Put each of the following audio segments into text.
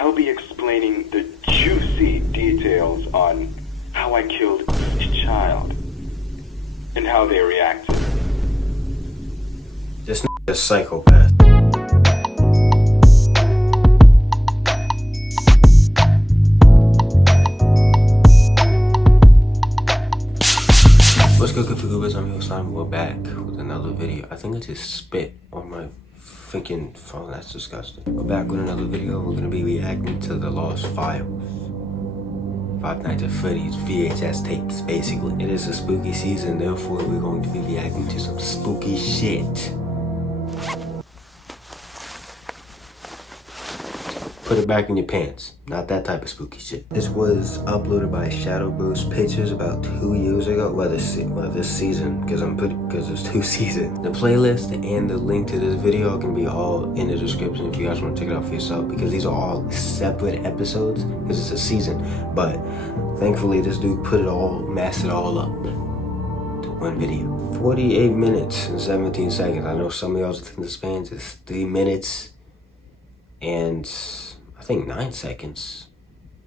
I'll be explaining the juicy details on how I killed each child and how they reacted. This is a psychopath. What's good, Goofy? I'm your son. We're back with another video. I think I just spit on my freaking phone. That's disgusting. We're back with another video. We're gonna be reacting to the Lost Files. Five Nights at Freddy's VHS tapes, basically. It is a spooky season, therefore we're going to be reacting to some spooky shit. Put it back in your pants. Not that type of spooky shit. This was uploaded by Shadow Boost Pictures about 2 years ago. Well, this season, because there's 2 seasons. The playlist and the link to this video are gonna be all in the description if you guys want to check it out for yourself, because these are all separate episodes because it's a season. But thankfully, this dude massed it all up to one video. 48 minutes and 17 seconds. I know some of y'all think the span is 3 minutes and I think 9 seconds.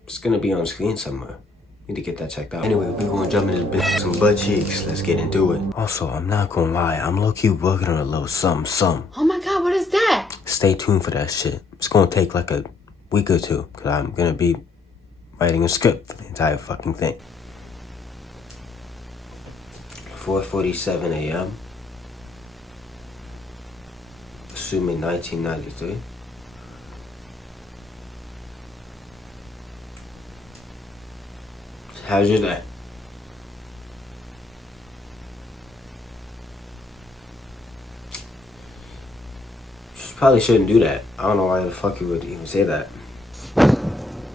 It's gonna be on screen somewhere. Need to get that checked out. Anyway, we're gonna jump into this bitch with some butt cheeks. Let's get into it. Also, I'm not gonna lie, I'm low-key working on a little something. Oh my god, what is that? Stay tuned for that shit. It's gonna take like a week or two, because I'm gonna be writing a script for the entire fucking thing. 4:47 a.m. Assuming 1993. How's your day? You probably shouldn't do that. I don't know why the fuck you would even say that.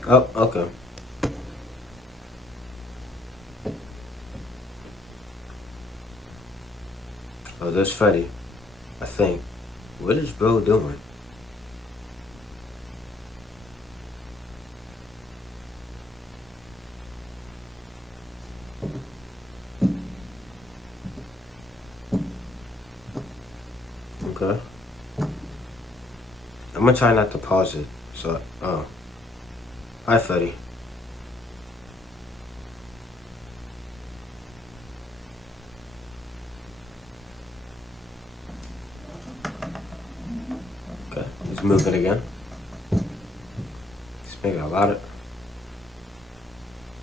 Oh, okay. Oh, there's Freddy, I think. What is bro doing? Okay. I'm gonna try not to pause it. So, oh. Hi, Freddy. Okay, he's moving again. He's making a lot of...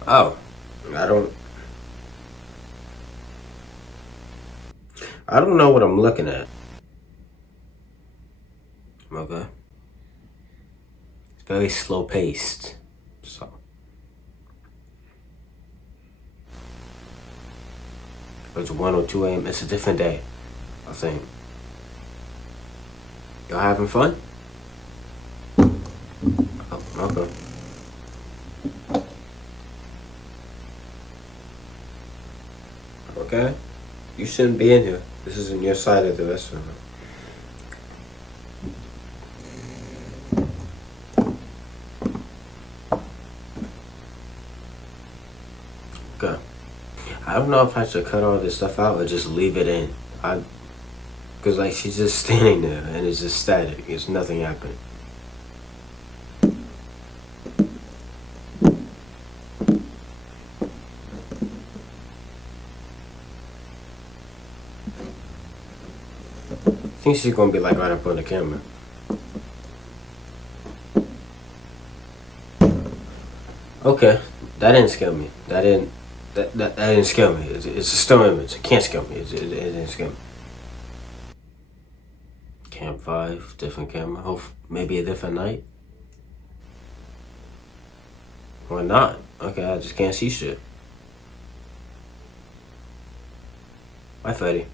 Oh, I don't know what I'm looking at. Okay. It's very slow paced. So. It's 1 or 2 a.m. It's a different day, I think. Y'all having fun? Oh, okay. Okay. You shouldn't be in here. This isn't your side of the restaurant. Okay. I don't know if I should cut all this stuff out or just leave it in. Cause like she's just standing there and it's just static. It's nothing happening. I think she's gonna be like right up on the camera. Okay, that didn't scare me. That didn't scare me. It's a still image. It can't scare me. It didn't scare me. Cam 5, different camera. Hope maybe a different night. Why not? Okay, I just can't see shit. Hi, Freddy.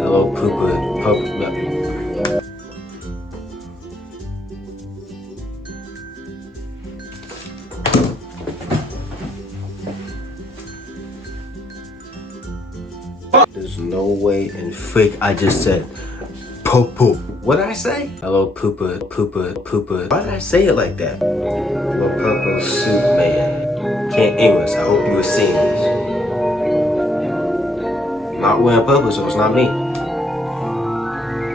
Hello, Pooper. There's no way in freak I just said poo-poo. What did I say? Hello, pooper. Why did I say it like that? Little purple suit man. Can't English. I hope you were seeing this. Not wearing purple, so it's not me.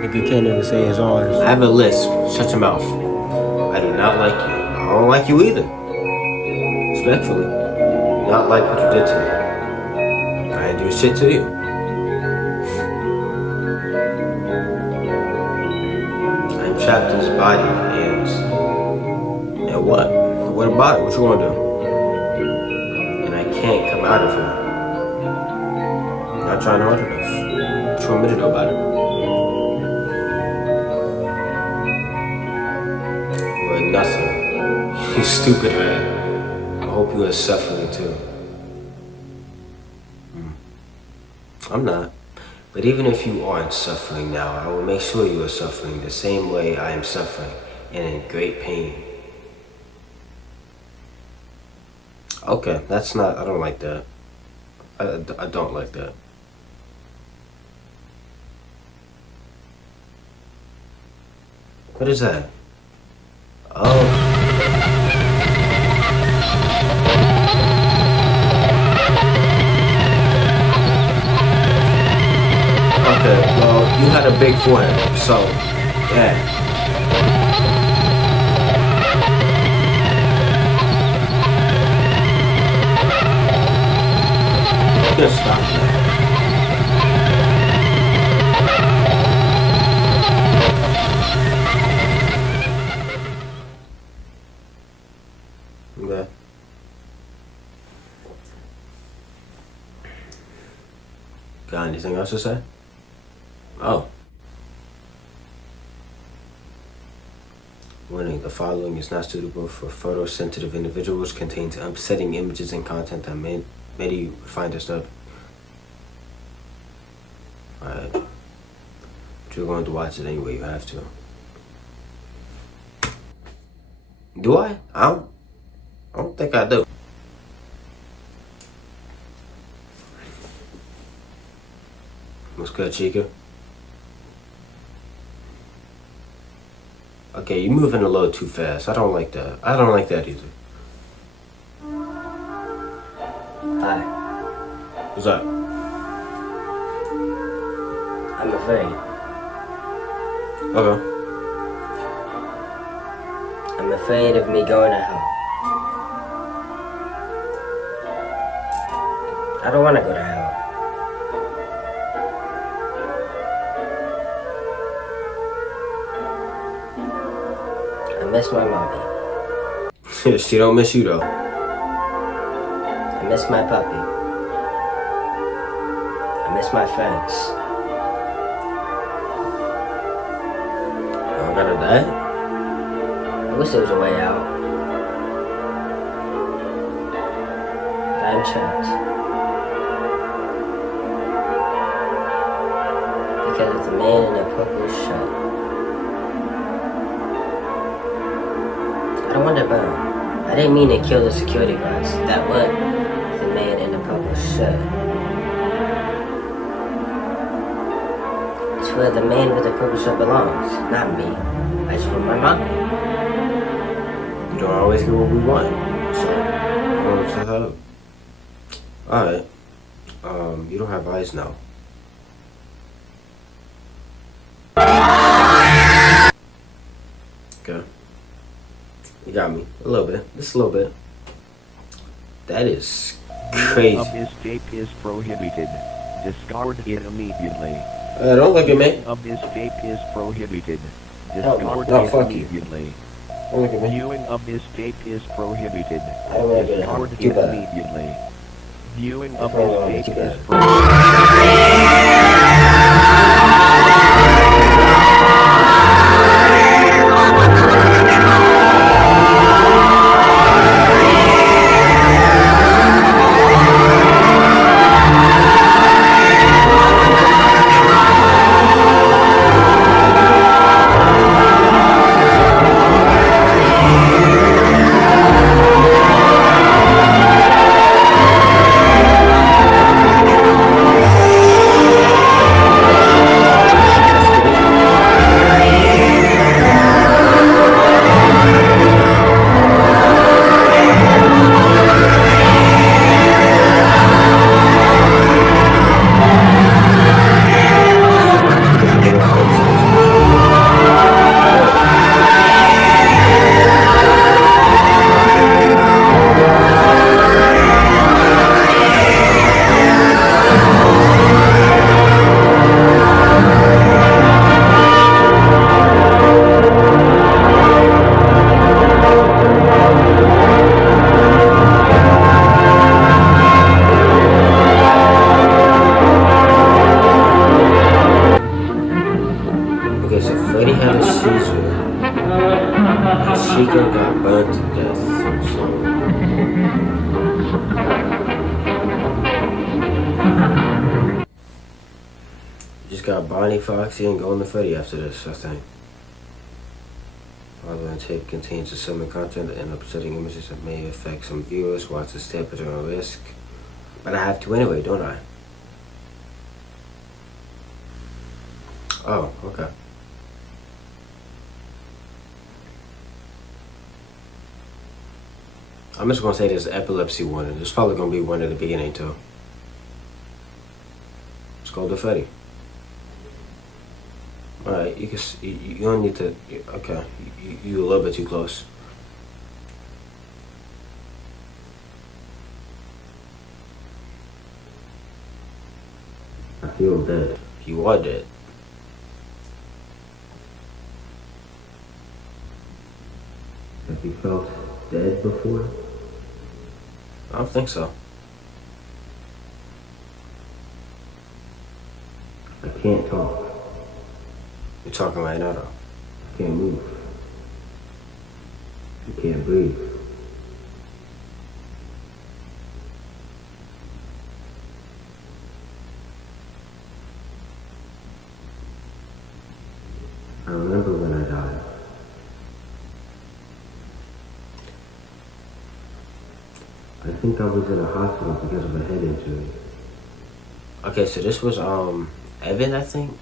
Nigga can't even say his arms. I have a list. Shut your mouth. I do not like you. I don't like you either. Respectfully. Not like what you did to me. I didn't do shit to you. I'm trapped in this body and what? What about it? What you wanna do? And I can't come out of here. I'm not trying hard enough. What you want me to do about it? Well, nothing. You stupid man. I hope you are suffering too. I'm not. But even if you aren't suffering now, I will make sure you are suffering the same way I am suffering and in great pain. Okay, that's not, I don't like that. I don't like that. What is that? Oh. Okay, well, you had a big forehead, so, yeah. Just stop that. Okay. Got anything else to say? Oh. Warning, the following is not suitable for photosensitive individuals, contains upsetting images and content that many would find disturbing. Alright. But you're going to watch it anyway, you have to. Do I? I don't think I do. What's good, Chica? Okay, you're moving a little too fast. I don't like that. I don't like that either. Hi. What's up? I'm afraid. Okay. I'm afraid of me going to hell. I don't want to go to hell. I miss my mommy. She don't miss you though. I miss my puppy. I miss my friends. I'm gonna die? I wish there was a way out. But I'm trapped. Because of the man in the purple shirt. I don't want to burn. I didn't mean to kill the security guards. That was the man in the purple shirt. It's where the man with the purple shirt belongs, not me. I just want my mommy. You don't always get what we want. So, shut up. Alright. You don't have eyes now. Okay. You got me. A little bit. Just a little bit. That is crazy. Of escape is prohibited. Discard it immediately. Don't look at me. Of escape is prohibited. No, Discard no, it fuck you. immediately. Don't look at me. Viewing of escape is prohibited. I don't want to Discard do it that. immediately. Viewing of I don't wanna escape do is that. Caesar, Chica got burnt to death, so just got Bonnie, Foxy, and Golden Freddy after this, I think. Following tape contains some content and upsetting images that may affect some viewers. Watch this tape at your own risk. But I have to anyway, don't I? Oh, okay. I'm just gonna say there's an epilepsy warning. There's probably gonna be one at the beginning too. It's Golden Freddy. Alright, you can. You don't need to. Okay, you a little bit too close. I feel dead. You are dead. Have you felt dead before? I don't think so. I can't talk. You're talking right now, though. I can't move. I can't breathe. I remember when I died. I think I was in a hospital because of a head injury. Okay, so this was, Evan, I think?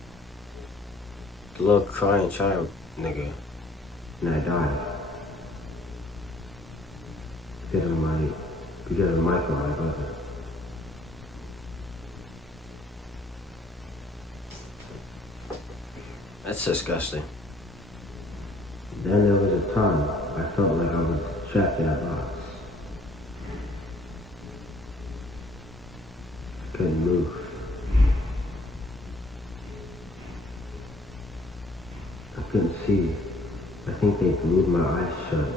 The little crying child nigga. And I died. Because of Michael, my brother. That's disgusting. Then there was a time I felt like I was trapped in a box. I couldn't move. I couldn't see. I think they glued my eyes shut.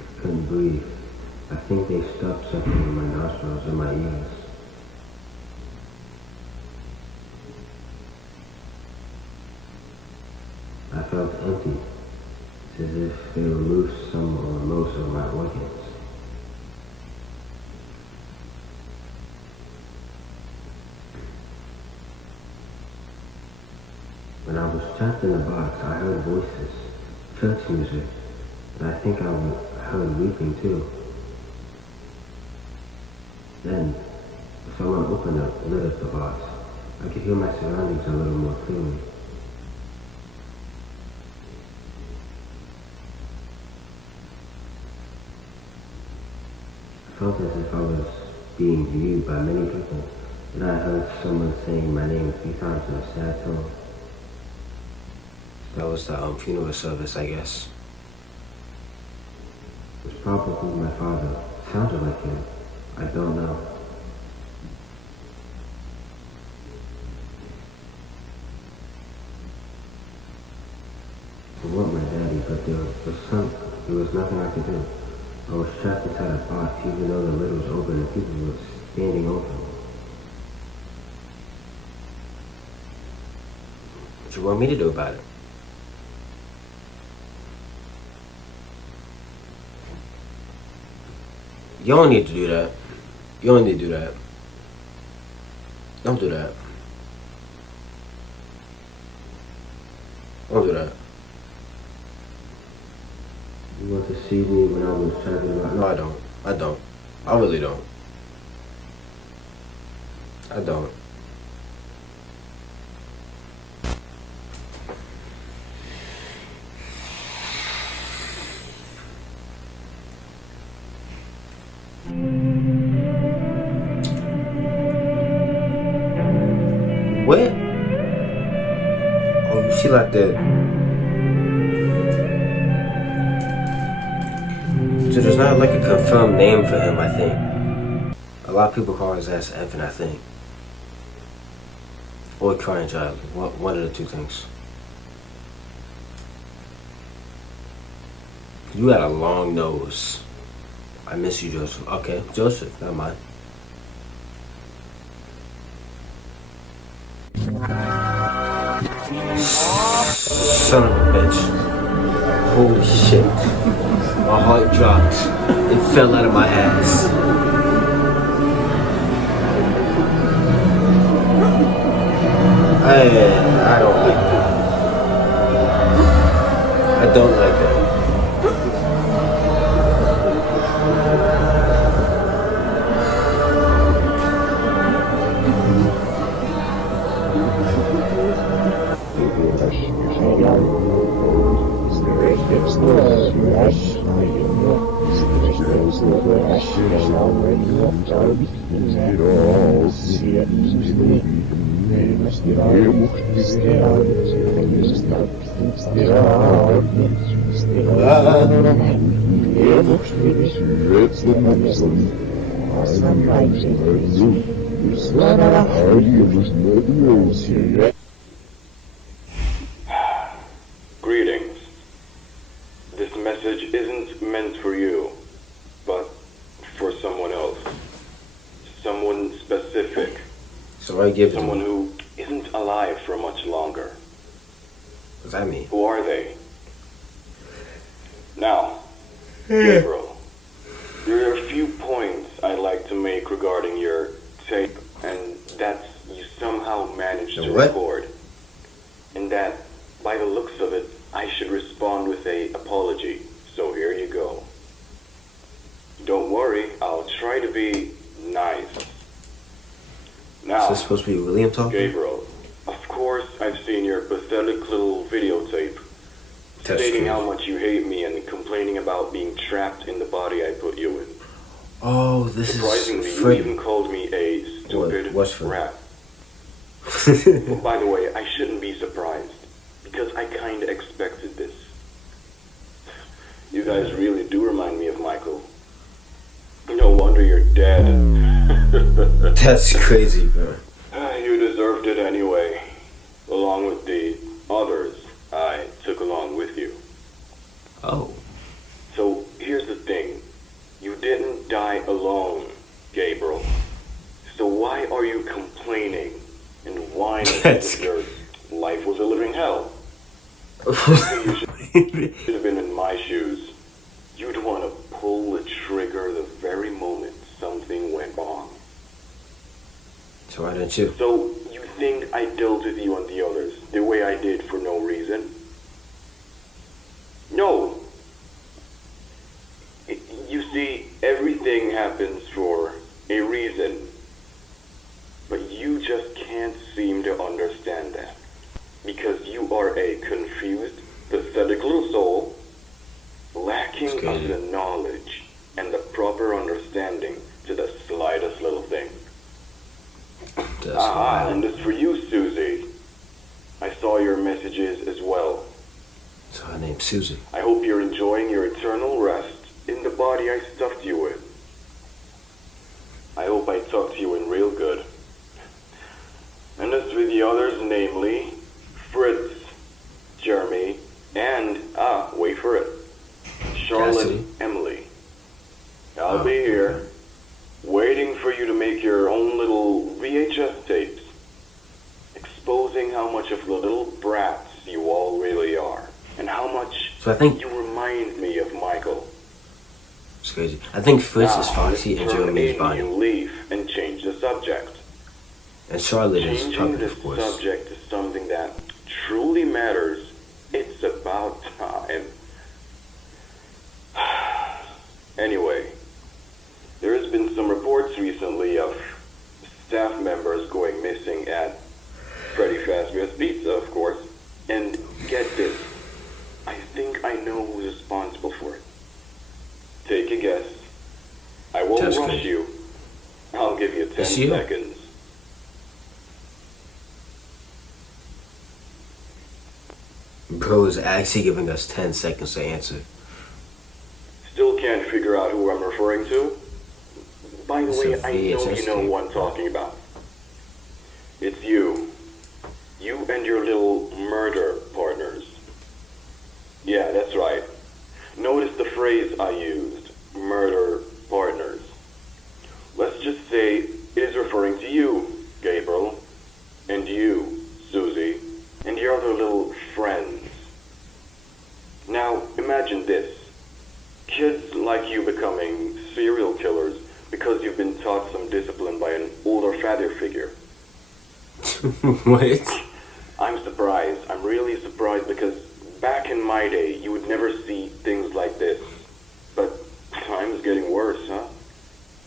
I couldn't breathe. I think they stuffed something in my nostrils and my ears. I felt empty. It's as if they removed some or most of my organs. When I was trapped in the box, I heard voices, church music, and I think I heard weeping too. Then, someone opened up the lid of the box. I could hear my surroundings a little more clearly. I felt as if I was being viewed by many people, and I heard someone saying my name 3 times in a sad tone. That was the funeral service, I guess. It was probably my father. It sounded like him. I don't know. I want my daddy, but there was nothing I could do. I was trapped inside a box even though the lid was open and people were standing over me. What you want me to do about it? You don't need to do that. You don't need to do that. Don't do that. Don't do that. You want to see me when I was trapped in my... No, I don't. I don't. I really don't. I don't. What? Oh, you see like that. So there's not like a confirmed name for him, I think. A lot of people call his ass Evan, I think. Or Crying Child. One of the two things. You got a long nose. I miss you, Joseph. Okay, Joseph, never mind. Son of a bitch. Holy shit. My heart dropped and fell out of my ass. I don't like that. I don't like that. Greetings. This message isn't meant for you, but for someone else. Someone specific. So I give it to Someone him. who isn't alive for much longer. What's that mean? Who are they? Now, Gabriel, there are a few points I'd like to make regarding your tape, and that's you somehow managed The to what? record. And that, by the looks of it, I should respond with a apology. So here you go. Don't worry, I'll try to be nice. Now, Is this supposed to be William talking? Gabriel, of course I've seen your pathetic little videotape That's stating true. how much you hate me and complaining about being trapped in the body I put you in. Oh, this Surprisingly, is you Freddy. even called me a stupid What's Freddy? rat. Well, by the way, I shouldn't be surprised, because I kinda expected this. You guys really do remind me of Michael. No wonder you're dead. That's crazy, bro. You deserved it anyway, along with the others I took along with you. Oh. So here's the thing. You didn't die alone, Gabriel. So why are you complaining and whining as if your life was a living hell? You should have been in my shoes. You'd want to pull the trigger the very moment something went wrong. So why didn't you? So you think I dealt with you and the others the way I did for no reason? No. You see, everything happens for a reason. But you just can't seem to understand that. Because you are a confused, pathetic little soul, lacking of the knowledge and the proper understanding to the slightest little thing. That's And it's for you, Susie. I saw your messages as well. So her name's Susie. I hope you're enjoying your eternal rest in the body I stuffed you with. I hope I tucked you in real good. And as for the others, namely Fritz, Jeremy, and, wait for it, Charlotte, Cassidy. Emily. I'll be here, waiting for you to make your own little VHS tapes, exposing how much of the little brats you all really are, and how much So I think you remind me of Michael. it's crazy. I think Fritz is Now, Foxy and let's turn Jeremy is in Bonnie. and leave and change the subject. And Charlotte is Changing Puppet, the of course. subject to something that truly matters. It's about time. Anyway, there has been some reports recently of staff members going missing at Freddy Fazbear's Pizza, of course. And get this, I think I know who's responsible for it. Take a guess. I won't That's rush good. you. I'll give you 10 It's you. seconds. Bro is actually giving us 10 seconds to answer. Still can't figure out who I'm referring to? By the It's way, a I know VHS you know tape. what I'm talking about. It's you. You and your little murder partners. Yeah, that's right. Notice the phrase I used, murder partners. Let's just say it is referring to you, Gabriel, and you, What? I'm surprised. I'm really surprised because back in my day, you would never see things like this. But time's getting worse, huh?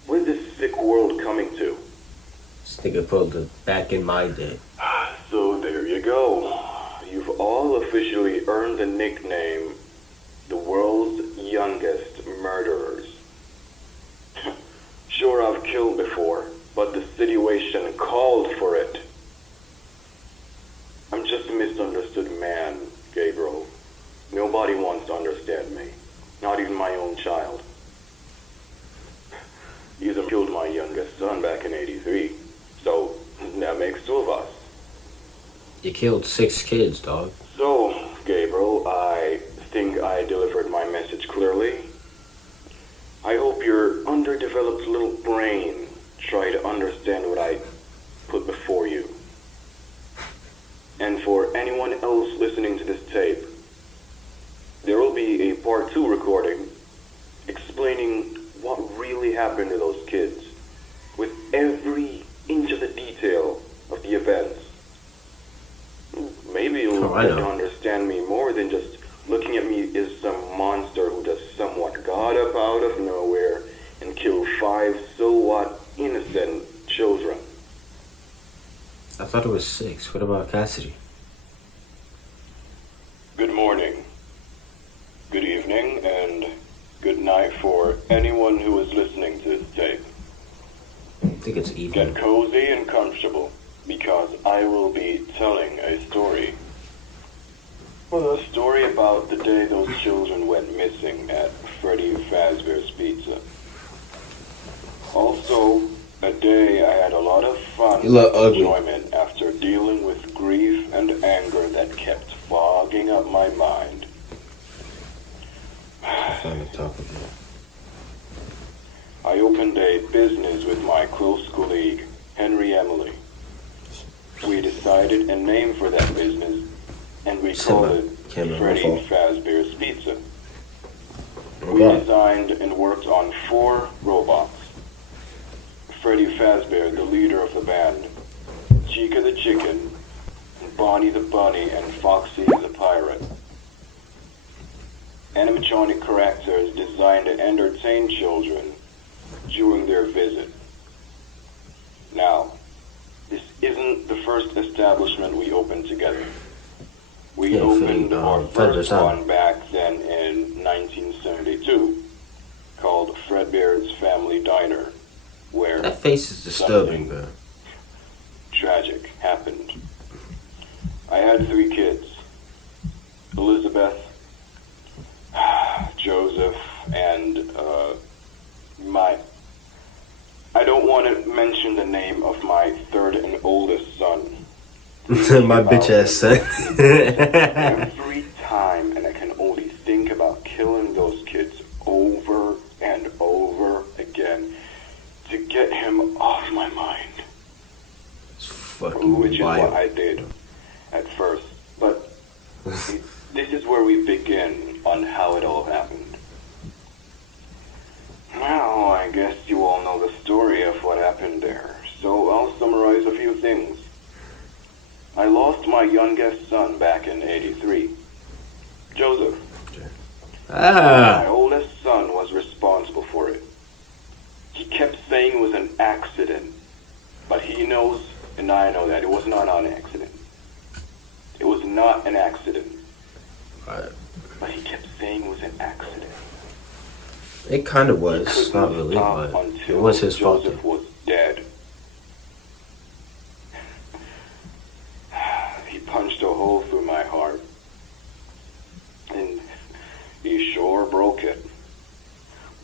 Where's this sick world coming to? This nigga pulled it back in my day. So there you go. You've all officially earned the nickname the world's youngest murderers. Sure, I've killed before, but the situation called for it. I'm just a misunderstood man, Gabriel. Nobody wants to understand me. Not even my own child. You killed my youngest son back in '83. So, that makes two of us. You killed 6 kids, dog. So, Gabriel, I think I delivered my message clearly. I hope your underdeveloped little brain try to understand what I put before you. And for anyone else listening to this tape, there will be a part 2 recording explaining what really happened to those kids with every inch of the detail of the events. Maybe you'll get to understand me more than just looking at me as some monster who just somewhat got up out of nowhere and killed 5 so-what innocent children. I thought it was 6. What about Cassidy? Good morning, good evening, and good night for anyone who is listening to this tape. I think it's evening. Get cozy and comfortable, because I will be telling a story. Well, a story about the day those children went missing at Freddy Fazbear's Pizza. Also, a day I had a lot of fun and enjoyment after dealing with grief and anger that kept fogging up my mind. I opened a business with my close colleague, Henry Emily. We decided a name for that business, and we called it Freddy Fazbear's Pizza. We designed and worked on 4 robots. Freddy Fazbear, the leader of the band, Chica the Chicken, Bonnie the Bunny, and Foxy the Pirate. Animatronic characters designed to entertain children during their visit. Now, this isn't the first establishment we opened together. We opened our first one back then in 1972, called Fredbear's Family Diner, where that face is disturbing, bro. Tragic happened. I had 3 kids: Elizabeth, Joseph, and I don't want to mention the name of my 3rd and oldest son. My bitch ass son. Every time, and I can only think about killing those kids over and over again to get him off my mind. It's fucking Which wild. is what I did at first. But this is where we begin on how it all happened. Now, I guess you all know the story of what happened there, so I'll summarize a few things. I lost my youngest son back in '83, Joseph. My oldest son was responsible for it. He kept saying it was an accident, but he knows, and I know that it was not an accident. It was not an accident. But he kept saying it was an accident. It kind of was, not really, but it was his fault. Joseph was dead. He punched a hole through my heart, and he sure broke it.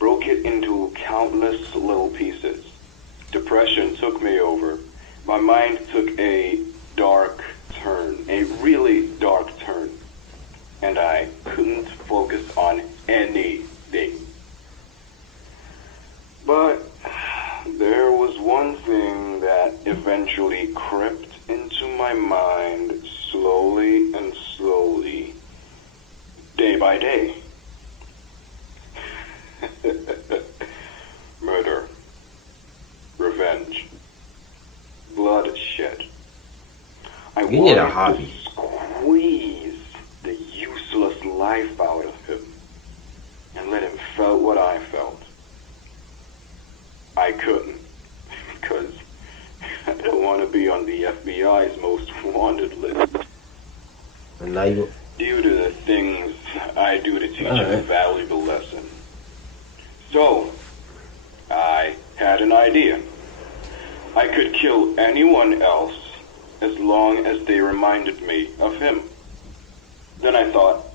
Broke it into countless little pieces. Depression took me over. My mind took a dark turn, a really dark turn, and I couldn't focus on anything. But there was one thing that eventually crept into my mind slowly and slowly, day by day. Murder, revenge, bloodshed, I You need a wanted to hobby. squeeze the useless life out of him and let him feel what I felt. I couldn't, because I don't want to be on the FBI's most wanted list. And now you. Due to the things I do to teach you a Alright. valuable lesson. So, I had an idea. I could kill anyone else as long as they reminded me of him. Then I thought,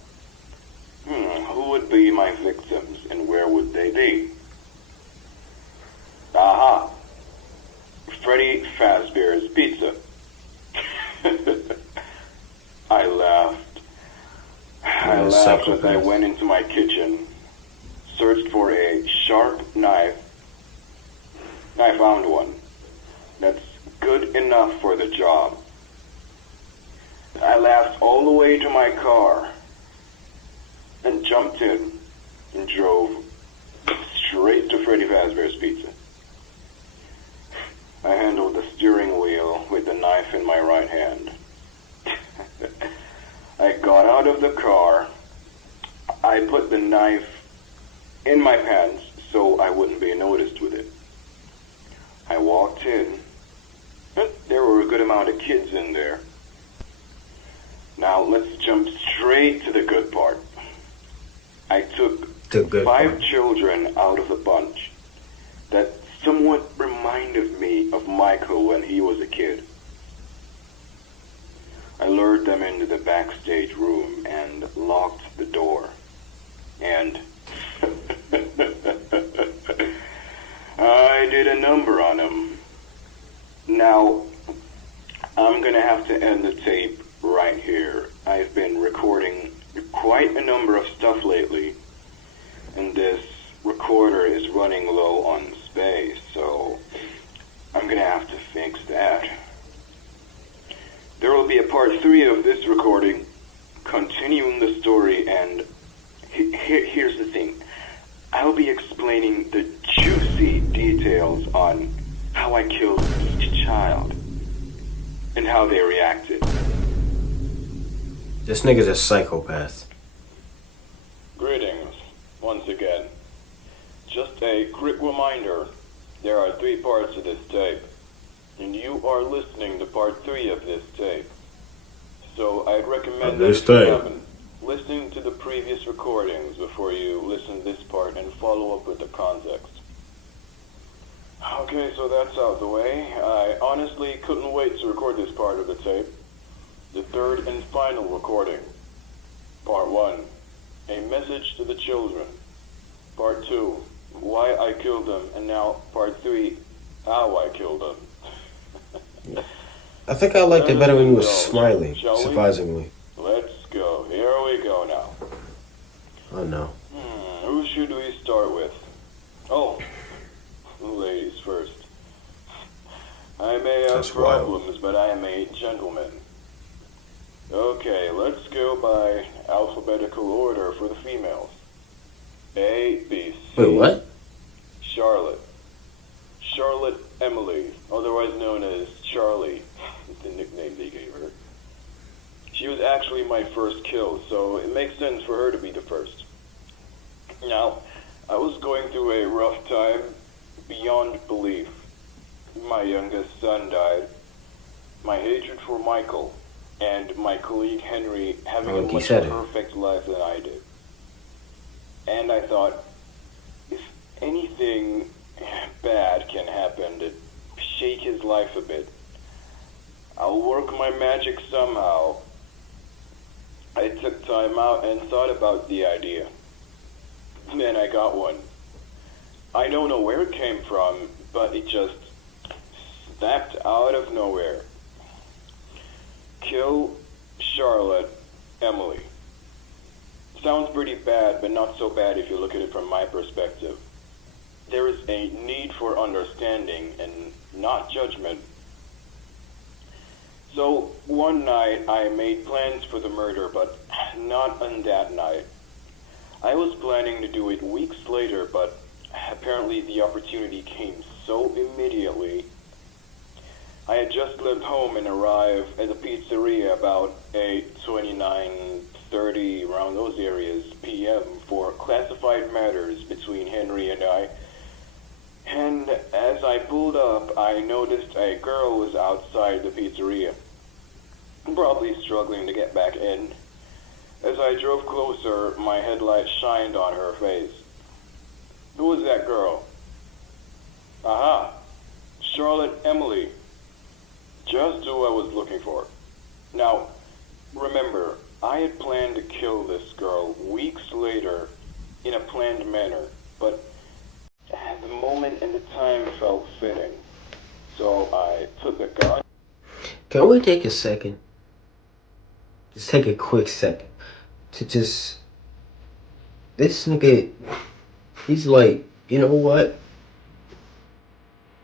who would be my victims and where would they be? Aha! Freddy Fazbear's Pizza. I laughed. I laughed as I went into my kitchen, searched for a sharp knife. I found one that's good enough for the job. I laughed all the way to my car and jumped in and drove straight to Freddy Fazbear's Pizza. I handled the steering wheel with the knife in my right hand. I got out of the car. I put the knife in my pants so I wouldn't be noticed with it. I walked in. There were a good amount of kids in there. Now let's jump straight to the good part. I took 5 children out of the bunch that somewhat reminded me of Michael when he was a kid. I lured them into the backstage room and locked the door. And I did a number on them. Now, I'm gonna have to end the tape right here. I've been recording quite a number of stuff lately, and this recorder is running low on space, so I'm gonna have to fix that. There will be a part 3 of this recording, continuing the story, and here's the thing. I'll be explaining the juicy details on how I killed each child and how they reacted. This nigga's a psychopath. Greetings, once again. Just a quick reminder, there are 3 parts to this tape, and you are listening to part 3 of this tape. So I'd recommend that if you haven't, listening to the previous recordings before you listen to this part and follow up with the context. Okay, so that's out of the way. I honestly couldn't wait to record this part of the tape. The 3rd and final recording. Part 1, a message to the children. Part 2, why I killed them. And now part 3, how I killed them. I think I liked it better when he was smiling, surprisingly. Let's go. Here we go now. Oh no. Who should we start with? Oh, ladies first. I may have That's wild. problems, but I am a gentleman. Okay, let's go by alphabetical order for the females. A, B, C. Wait, what? Charlotte. Charlotte Emily, otherwise known as Charlie, the nickname they gave her. She was actually my first kill, so it makes sense for her to be the first. Now, I was going through a rough time, beyond belief. My youngest son died, my hatred for Michael, and my colleague Henry having a much perfect life than I did. And I thought, if anything bad can happen to shake his life a bit, I'll work my magic somehow. I took time out and thought about the idea. Then I got one. I don't know where it came from, but it just snapped out of nowhere. Kill Charlotte Emily. Sounds pretty bad, but not so bad if you look at it from my perspective. There is a need for understanding and not judgment. So one night I made plans for the murder, but not on that night. I was planning to do it weeks later, but apparently the opportunity came so immediately I had just left home and arrived at the pizzeria about 8:29:30, around those areas, p.m. for classified matters between Henry and I. And as I pulled up, I noticed a girl was outside the pizzeria, probably struggling to get back in. As I drove closer, my headlight shined on her face. Who was that girl? Aha! Charlotte Emily. Just who I was looking for. Now, remember, I had planned to kill this girl weeks later in a planned manner, but the moment and the time felt fitting. So I took the gun. Can we take a second? Just take a quick second to just. This nigga, he's like, you know what?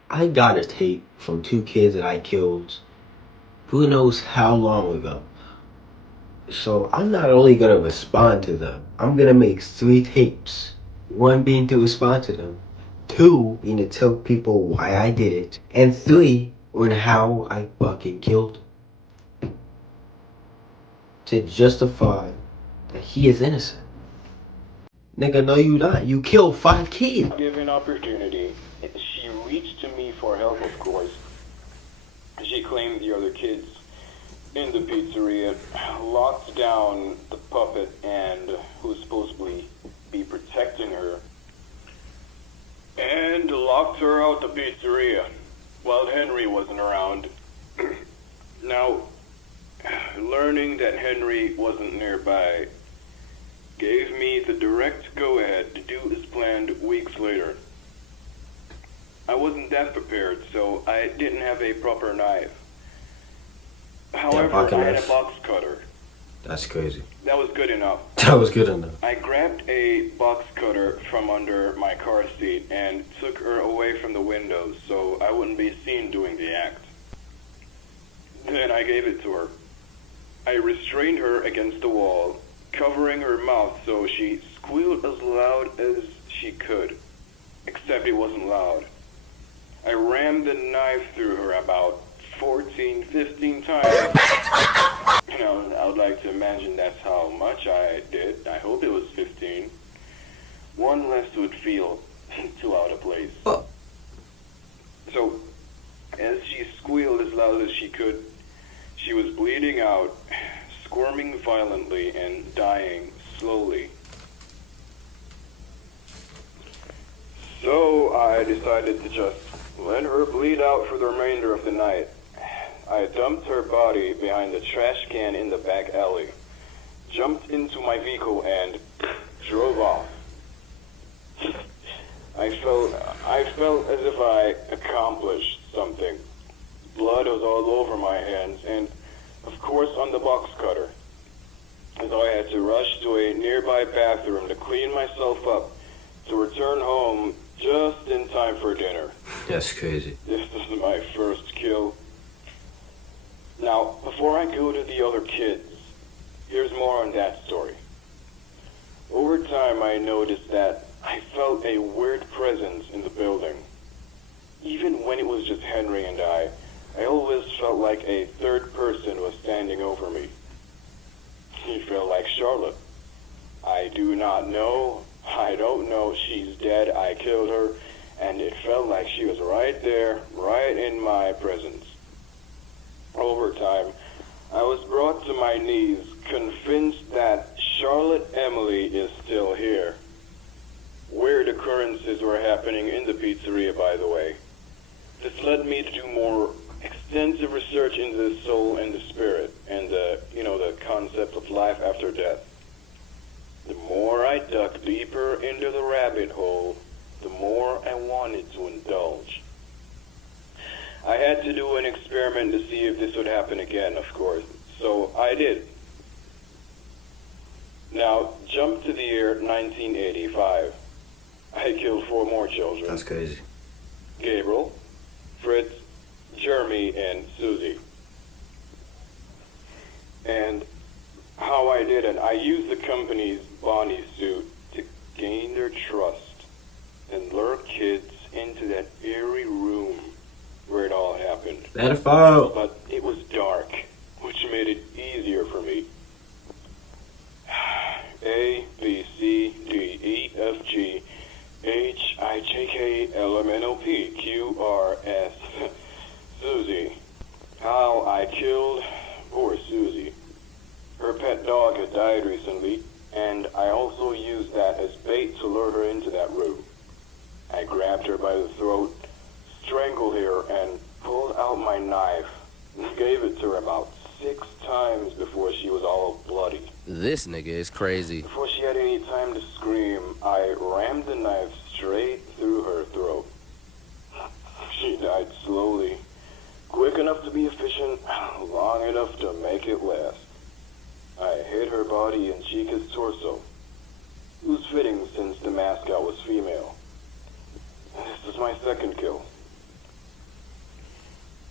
I got a tape from 2 kids that I killed who knows how long ago. So I'm not only gonna respond to them, I'm gonna make 3 tapes. 1 being to respond to them, 2 being to tell people why I did it, and 3 on how I fucking killed him. To justify that he is innocent. Nigga, no you not. You killed 5 kids. Given opportunity, she reached to me for help, of course. She claimed the other kids in the pizzeria locked down the puppet and who's supposedly be protecting her, and locked her out the pizzeria while Henry wasn't around. Now, learning that Henry wasn't nearby gave me the direct go-ahead to do as planned weeks later. I wasn't that prepared, so I didn't have a proper knife. However, I had a box cutter. That's crazy. That was good enough. That was good enough. I grabbed a box cutter from under my car seat and took her away from the windows so I wouldn't be seen doing the act. Then I gave it to her. I restrained her against the wall, covering her mouth so she squealed as loud as she could, except it wasn't loud. I rammed the knife through her about 14, 15 times. You know, I would like to imagine that's how much I did. I hope it was 15. One less would feel too out of place. So, as she squealed as loud as she could, she was bleeding out, squirming violently, and dying slowly. So I decided to just let her bleed out for the remainder of the night. I dumped her body behind the trash can in the back alley, jumped into my vehicle, and drove off. I felt as if I accomplished something. Blood was all over my hands, and of course on the box cutter. So I had to rush to a nearby bathroom to clean myself up, to return home just in time for dinner. That's crazy. This is my first kill. Now, before I go to the other kids, here's more on that story. Over time, I noticed that I felt a weird presence in the building. Even when it was just Henry and I always felt like a third person was standing over me. It felt like Charlotte. I do not know. I don't know. She's dead. I killed her. And it felt like she was right there, right in my presence. Over time, I was brought to my knees, convinced that Charlotte Emily is still here. Weird occurrences were happening in the pizzeria, by the way. This led me to do more extensive research into the soul and the spirit, and the concept of life after death. The more I dug deeper into the rabbit hole, the more I wanted to indulge. I had to do an experiment to see if this would happen again, of course, so I did. Now, jump to the year 1985. I killed 4 more children. That's crazy. Gabriel, Fritz, Jeremy, and Susie. And how I did it, I used the company's Bonnie suit to gain their trust and lure kids into that eerie room where it all happened. Let it fall. But it was dark, which made it easier for me. A, B, C, D, E, F, G, H, I, J, K, L, M, N, O, P, Q, R, S, Susie. How I killed poor Susie. Her pet dog had died recently, and I also used that as bait to lure her into that room. I grabbed her by the throat, strangled her, and pulled out my knife. Gave it to her about 6 times before she was all bloody. This nigga is crazy. Before she had any time to scream, I rammed the knife straight through her throat. She died slowly, quick enough to be efficient, long enough to make it last. I hid her body in Chica's torso. It was fitting since the mascot was female. This is my second kill.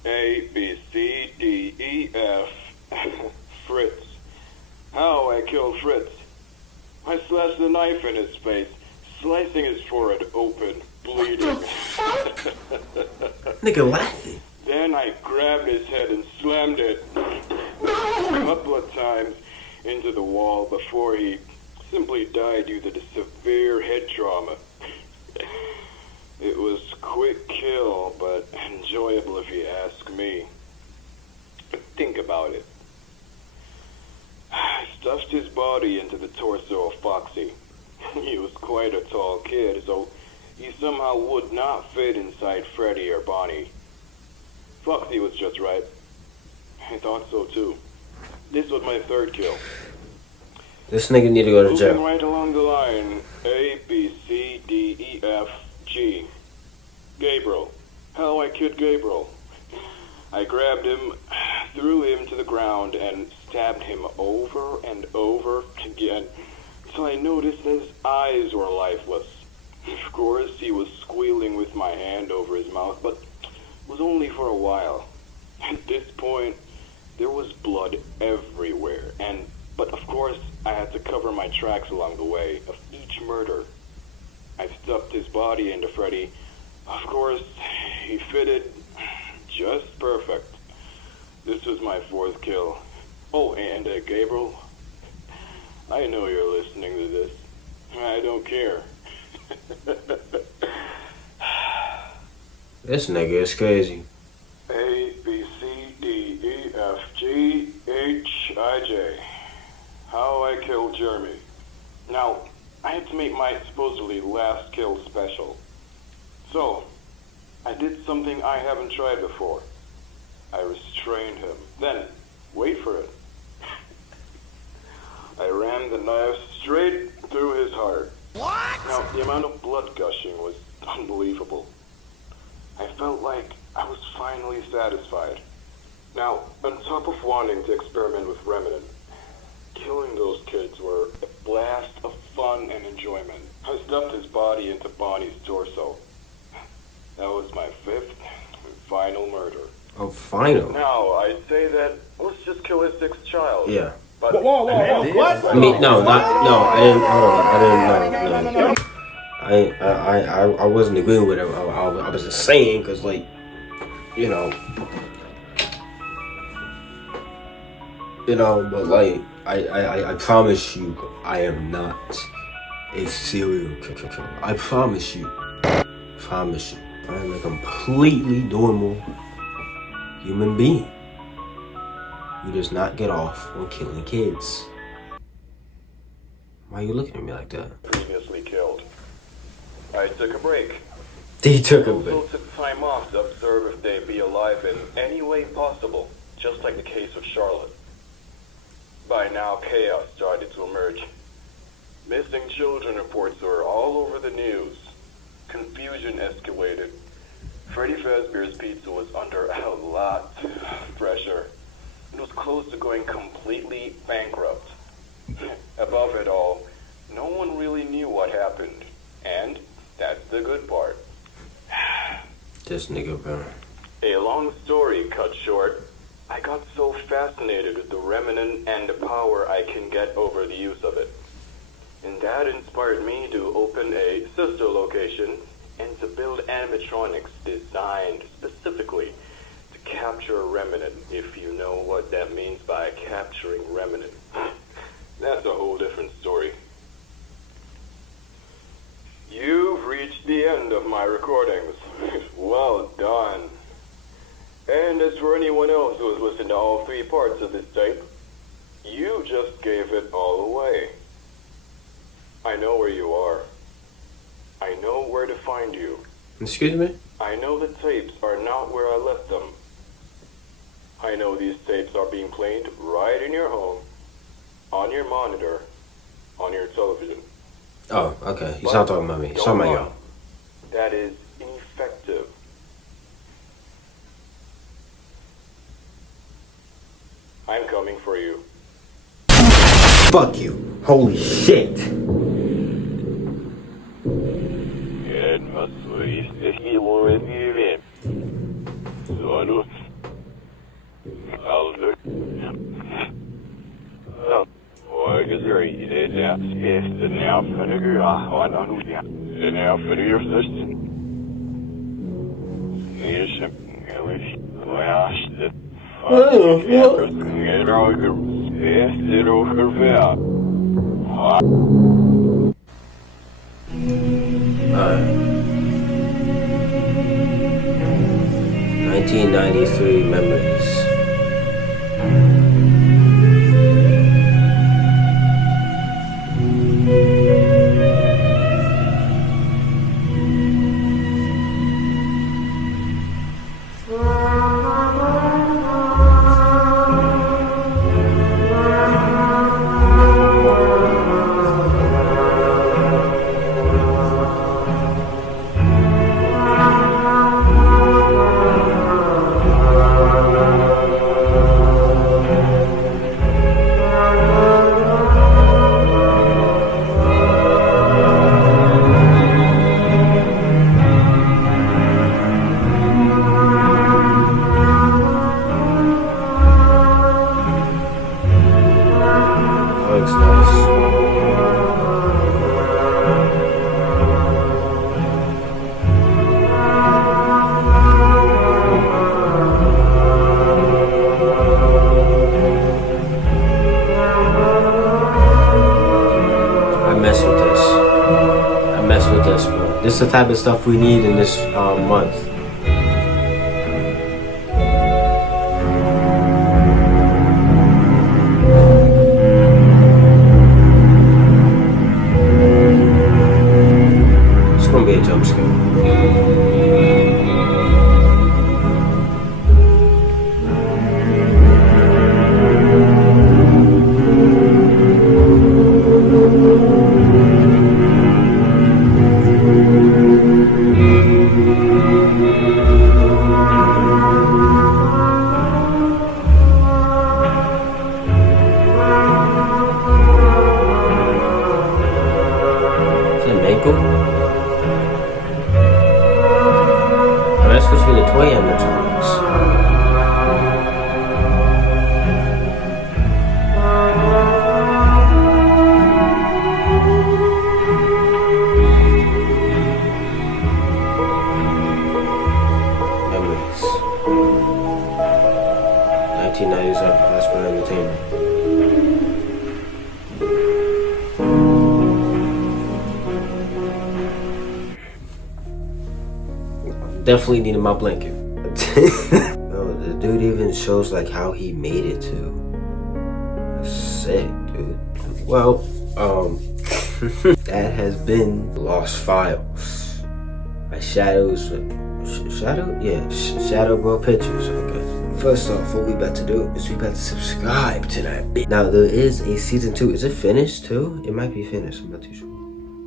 A, B, C, D, E, F. Fritz. How I killed Fritz. I slashed the knife in his face, slicing his forehead open, bleeding. Nigga laughing. Then I grabbed his head and slammed it a couple of times into the wall before he simply died due to the severe head trauma. It was quick kill, but enjoyable if you ask me. But think about it. I stuffed his body into the torso of Foxy. He was quite a tall kid, so he somehow would not fit inside Freddy or Bonnie. Foxy was just right. I thought so too. This was my third kill. This nigga need to go to Moving jail. right along the line. A, B, C, D, E, F, G. Gabriel. How I killed Gabriel. I grabbed him, threw him to the ground, and stabbed him over and over again until I noticed his eyes were lifeless. Of course, he was squealing with my hand over his mouth, but it was only for a while. At this point, there was blood everywhere, but of course, I had to cover my tracks along the way of each murder. I stuffed his body into Freddy. Of course, he fitted just perfect. This was my fourth kill. Oh, and Gabriel, I know you're listening to this. I don't care. This nigga is crazy. A, B, C, D, E, F, G, H, I, J. How I killed Jeremy. Now, I had to make my supposedly last kill special. So, I did something I haven't tried before. I restrained him. Then, wait for it. I rammed the knife straight through his heart. What? Now, the amount of blood gushing was unbelievable. I felt like I was finally satisfied. Now, on top of wanting to experiment with Remnant, killing those kids were a blast of fun and enjoyment. I stuffed his body into Bonnie's torso. That was my fifth and final murder. Oh, final. Now, I'd say that let's just kill his sixth child. Yeah. But What? I mean, no, I didn't. Hold on, I didn't know. I wasn't agreeing with it. I was just saying, cause like, you know, but like, I promise you, I am not a serial killer. I promise you. I am a completely normal human being. You does not get off on killing kids. Why are you looking at me like that? previously killed. I took a break. He took a Also bit. took time off to observe if they'd be alive in any way possible, just like the case of Charlotte. By now, chaos started to emerge. Missing children reports were all over the news. Confusion escalated. Freddy Fazbear's Pizza was under a lot of pressure. It was close to going completely bankrupt. Above it all, no one really knew what happened. And that's the good part. This nigga, bro. A long story cut short, I got so fascinated with the remnant and the power I can get over the use of it. And that inspired me to open a sister location and to build animatronics designed specifically to capture a remnant, if you know what that means by capturing remnant. That's a whole different story. You've reached the end of my recordings. Well done. And as for anyone else who has listened to all 3 parts of this tape, you just gave it all away. I know where you are. I know where to find you. Excuse me? I know the tapes are not where I left them. I know these tapes are being played right in your home, on your monitor, on your television. Oh, okay. He's not talking about me. He's talking about y'all. That is ineffective. I'm coming for you. Fuck you. Holy shit. Alright. 1993 memories. Looks nice. I mess with this. I mess with this, bro. This is the type of stuff we need in this month. It's gonna be a jump scare. Flamenco? Oh, that's supposed to be the toy animatronics. Memories. 1997, that's for entertainment. Definitely needed my blanket. Yo, the dude even shows like how he made it to. That's sick, dude. Well, that has been Lost Files by Shadows. Shadow? Yeah, Shadow Bro Pictures. Okay. First off, what we about to do is we about to subscribe to that bitch. Now there is a season 2. Is it finished too? It might be finished. I'm not too sure.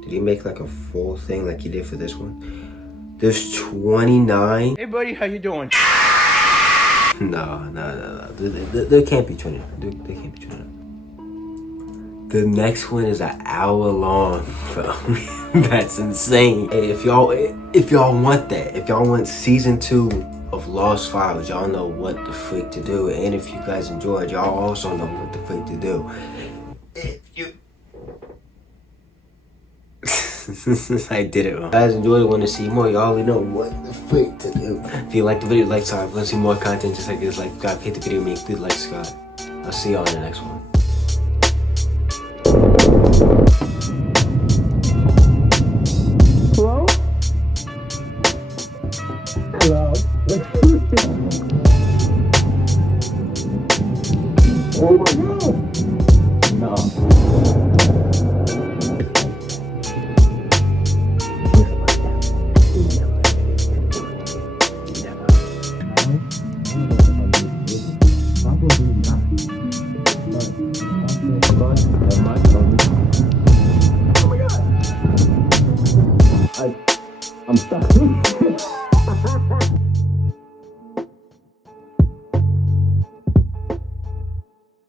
Did he make like a full thing like he did for this one? There's 29. Hey buddy, how you doing? No. There can't be 29. There can't be 29. The next one is an hour long, bro. That's insane. Hey, if y'all want that, if y'all want season 2 of Lost Files, y'all know what the freak to do. And if you guys enjoyed, y'all also know what the freak to do. If you I did it wrong. Guys, enjoyed it. Want to see more? Y'all already know what the freak to do. If you like the video, like, subscribe. Want to see more content just like this, like, God, hit the video, make good, like, subscribe. I'll see y'all in the next one. Hello? Hello? Oh my God! No. Oh my God! I'm stuck.